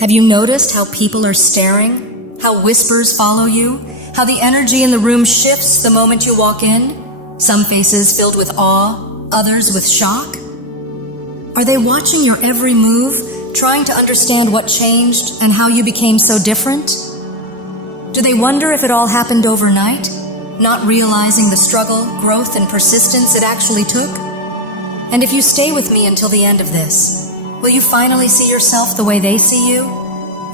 Have you noticed how people are staring? How whispers follow you? How the energy in the room shifts the moment you walk in? Some faces filled with awe, others with shock. Are they watching your every move, trying to understand what changed and how you became so different? Do they wonder if it all happened overnight, not realizing the struggle, growth, and persistence it actually took? And if you stay with me until the end of this, will you finally see yourself the way they see you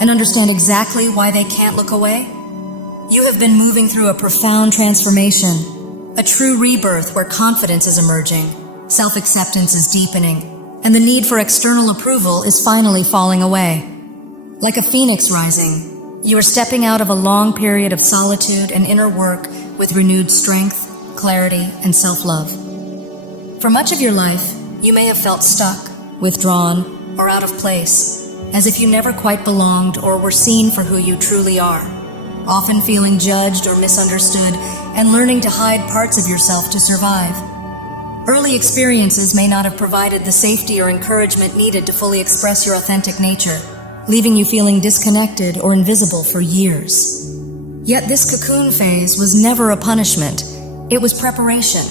and understand exactly why they can't look away? You have been moving through a profound transformation, a true rebirth where confidence is emerging, self-acceptance is deepening, and the need for external approval is finally falling away. Like a phoenix rising, you are stepping out of a long period of solitude and inner work with renewed strength, clarity, and self-love. For much of your life, you may have felt stuck, withdrawn, or out of place, as if you never quite belonged or were seen for who you truly are, often feeling judged or misunderstood and learning to hide parts of yourself to survive. Early experiences may not have provided the safety or encouragement needed to fully express your authentic nature, leaving you feeling disconnected or invisible for years. Yet this cocoon phase was never a punishment. It was preparation,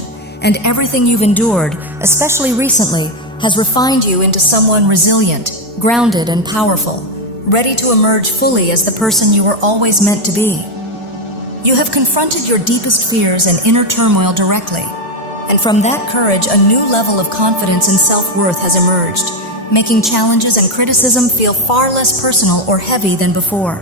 and everything you've endured, especially recently, has refined you into someone resilient, grounded, and powerful, ready to emerge fully as the person you were always meant to be. You have confronted your deepest fears and inner turmoil directly, and from that courage, a new level of confidence and self-worth has emerged, making challenges and criticism feel far less personal or heavy than before.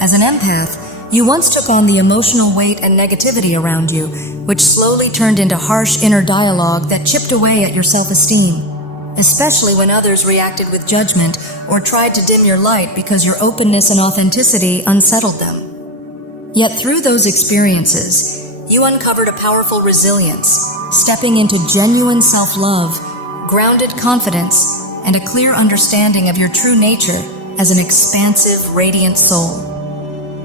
As an empath, you once took on the emotional weight and negativity around you, which slowly turned into harsh inner dialogue that chipped away at your self-esteem, especially when others reacted with judgment or tried to dim your light because your openness and authenticity unsettled them. Yet through those experiences, you uncovered a powerful resilience, stepping into genuine self-love, grounded confidence, and a clear understanding of your true nature as an expansive, radiant soul.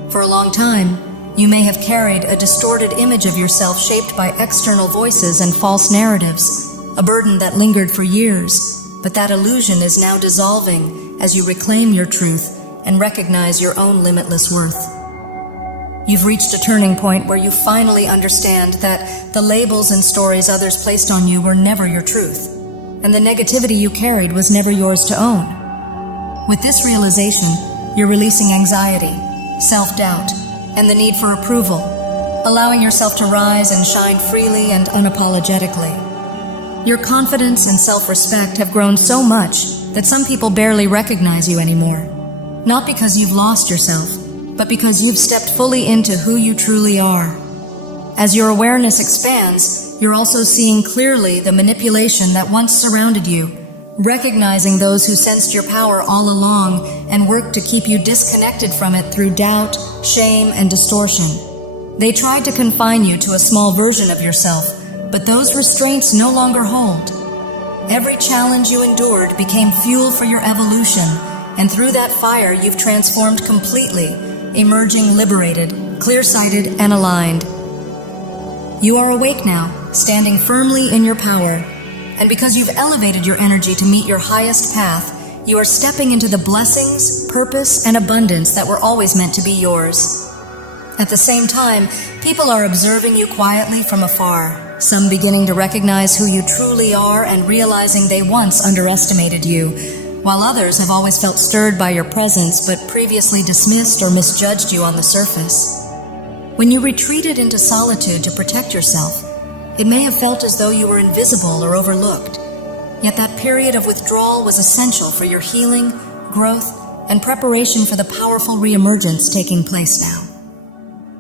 For a long time, you may have carried a distorted image of yourself shaped by external voices and false narratives, a burden that lingered for years, but that illusion is now dissolving as you reclaim your truth and recognize your own limitless worth. You've reached a turning point where you finally understand that the labels and stories others placed on you were never your truth, and the negativity you carried was never yours to own. With this realization, you're releasing anxiety, self-doubt, and the need for approval, allowing yourself to rise and shine freely and unapologetically. Your confidence and self-respect have grown so much that some people barely recognize you anymore, not because you've lost yourself, but because you've stepped fully into who you truly are. As your awareness expands, you're also seeing clearly the manipulation that once surrounded you, recognizing those who sensed your power all along and worked to keep you disconnected from it through doubt, shame, and distortion. They tried to confine you to a small version of yourself, but those restraints no longer hold. Every challenge you endured became fuel for your evolution, and through that fire you've transformed completely, emerging liberated, clear-sighted, and aligned. You are awake now, standing firmly in your power, and because you've elevated your energy to meet your highest path, you are stepping into the blessings, purpose, and abundance that were always meant to be yours. At the same time, people are observing you quietly from afar, some beginning to recognize who you truly are and realizing they once underestimated you, while others have always felt stirred by your presence but previously dismissed or misjudged you on the surface. When you retreated into solitude to protect yourself, it may have felt as though you were invisible or overlooked, yet that period of withdrawal was essential for your healing, growth, and preparation for the powerful reemergence taking place now.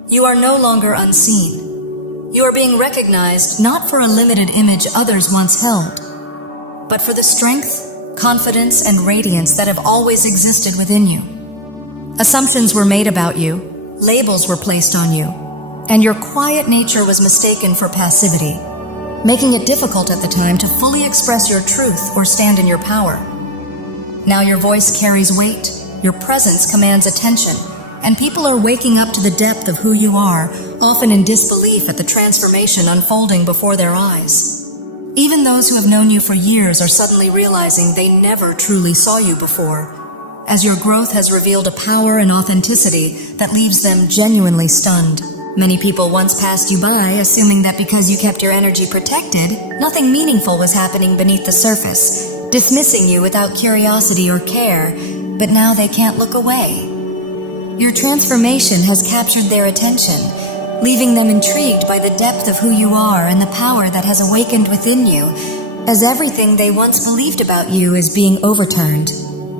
You are no longer unseen. You are being recognized not for a limited image others once held, but for the strength, confidence, and radiance that have always existed within you. Assumptions were made about you, labels were placed on you, and your quiet nature was mistaken for passivity, making it difficult at the time to fully express your truth or stand in your power. Now your voice carries weight, your presence commands attention, and people are waking up to the depth of who you are, often in disbelief at the transformation unfolding before their eyes. Even those who have known you for years are suddenly realizing they never truly saw you before. as your growth has revealed a power and authenticity that leaves them genuinely stunned. Many people once passed you by, assuming that because you kept your energy protected, nothing meaningful was happening beneath the surface, dismissing you without curiosity or care, but now they can't look away. Your transformation has captured their attention, leaving them intrigued by the depth of who you are and the power that has awakened within you, as everything they once believed about you is being overturned.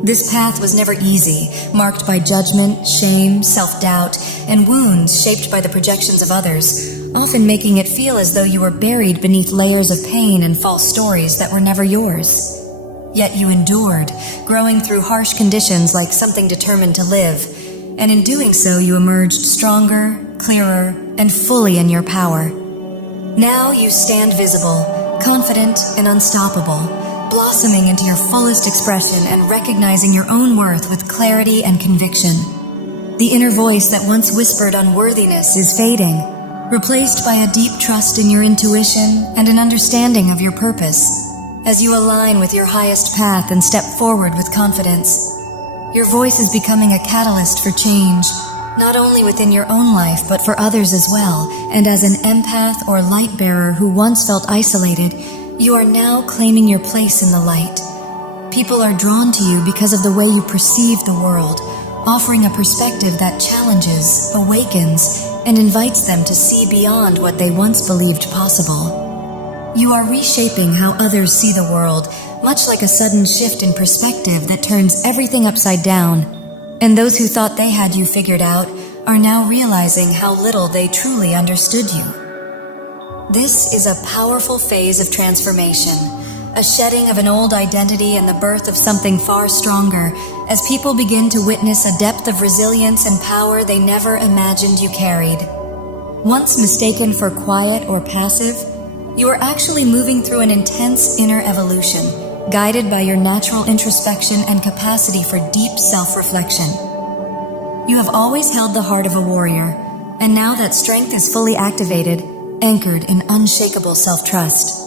This path was never easy, marked by judgment, shame, self-doubt, and wounds shaped by the projections of others, often making it feel as though you were buried beneath layers of pain and false stories that were never yours. Yet you endured, growing through harsh conditions like something determined to live, and in doing so you emerged stronger, clearer, and fully in your power. Now you stand visible, confident and unstoppable, blossoming into your fullest expression and recognizing your own worth with clarity and conviction. The inner voice that once whispered unworthiness is fading, replaced by a deep trust in your intuition and an understanding of your purpose. As you align with your highest path and step forward with confidence, your voice is becoming a catalyst for change, not only within your own life but for others as well. And as an empath or light bearer who once felt isolated, you are now claiming your place in the light. People are drawn to you because of the way you perceive the world, offering a perspective that challenges, awakens, and invites them to see beyond what they once believed possible. You are reshaping how others see the world, much like a sudden shift in perspective that turns everything upside down. And those who thought they had you figured out are now realizing how little they truly understood you. This is a powerful phase of transformation, a shedding of an old identity and the birth of something far stronger, as people begin to witness a depth of resilience and power they never imagined you carried. Once mistaken for quiet or passive, you are actually moving through an intense inner evolution, guided by your natural introspection and capacity for deep self-reflection. You have always held the heart of a warrior, and now that strength is fully activated, anchored in unshakable self-trust.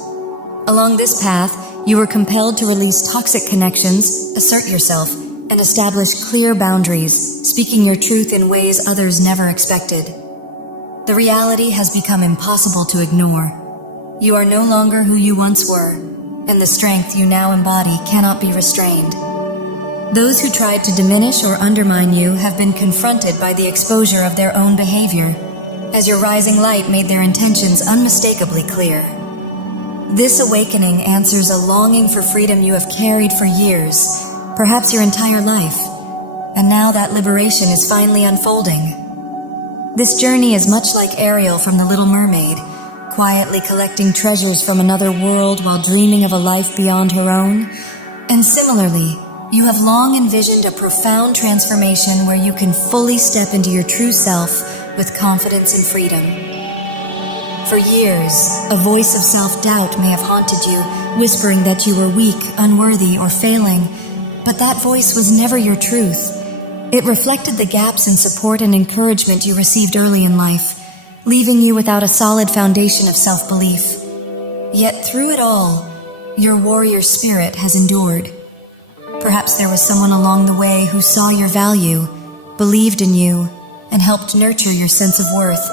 Along this path, you were compelled to release toxic connections, assert yourself, and establish clear boundaries, speaking your truth in ways others never expected. The reality has become impossible to ignore. You are no longer who you once were, and the strength you now embody cannot be restrained. Those who tried to diminish or undermine you have been confronted by the exposure of their own behavior, as your rising light made their intentions unmistakably clear. This awakening answers a longing for freedom you have carried for years, perhaps your entire life, and now that liberation is finally unfolding. This journey is much like Ariel from The Little Mermaid, quietly collecting treasures from another world while dreaming of a life beyond her own. And similarly, you have long envisioned a profound transformation where you can fully step into your true self with confidence and freedom. For years, a voice of self-doubt may have haunted you, whispering that you were weak, unworthy, or failing, but that voice was never your truth. It reflected the gaps in support and encouragement you received early in life, leaving you without a solid foundation of self-belief. Yet through it all, your warrior spirit has endured. Perhaps there was someone along the way who saw your value, believed in you, and helped nurture your sense of worth.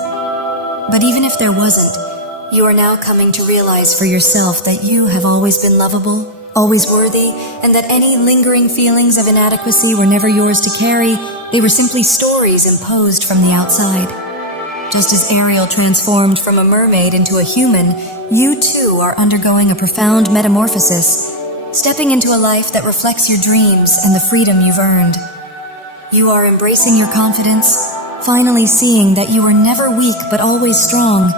But even if there wasn't, you are now coming to realize for yourself that you have always been lovable, always worthy, and that any lingering feelings of inadequacy were never yours to carry. They were simply stories imposed from the outside. Just as Ariel transformed from a mermaid into a human, you too are undergoing a profound metamorphosis, stepping into a life that reflects your dreams and the freedom you've earned. You are embracing your confidence, finally seeing that you were never weak but always strong,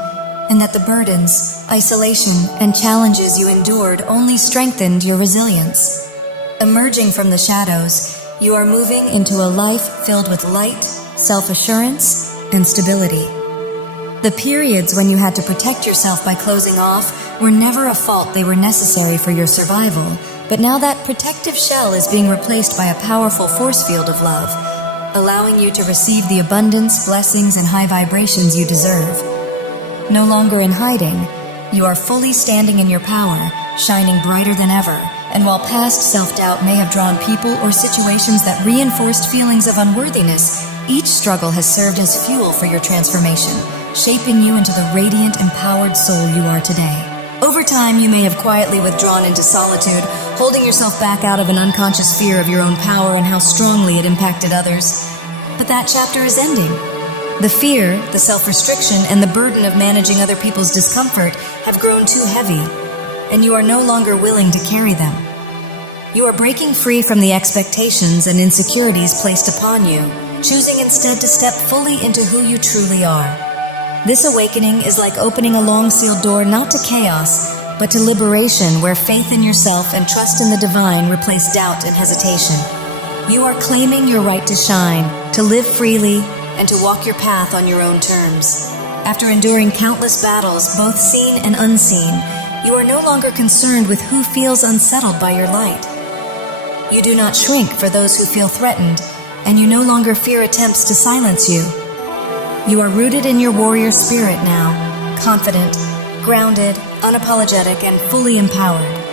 and that the burdens, isolation, and challenges you endured only strengthened your resilience. Emerging from the shadows, you are moving into a life filled with light, self-assurance, and stability. The periods when you had to protect yourself by closing off were never a fault. They were necessary for your survival, but now that protective shell is being replaced by a powerful force field of love, allowing you to receive the abundance, blessings, and high vibrations you deserve. No longer in hiding, you are fully standing in your power, shining brighter than ever, And while past self-doubt may have drawn people or situations that reinforced feelings of unworthiness, each struggle has served as fuel for your transformation, shaping you into the radiant, empowered soul you are today. Over time, you may have quietly withdrawn into solitude, holding yourself back out of an unconscious fear of your own power and how strongly it impacted others. But that chapter is ending. The fear, the self-restriction, and the burden of managing other people's discomfort have grown too heavy, and you are no longer willing to carry them. You are breaking free from the expectations and insecurities placed upon you, choosing instead to step fully into who you truly are. This awakening is like opening a long-sealed door not to chaos, but to liberation, where faith in yourself and trust in the divine replace doubt and hesitation. You are claiming your right to shine, to live freely, and to walk your path on your own terms. After enduring countless battles, both seen and unseen, you are no longer concerned with who feels unsettled by your light. You do not shrink for those who feel threatened, and you no longer fear attempts to silence you. You are rooted in your warrior spirit now, confident, grounded, unapologetic, and fully empowered.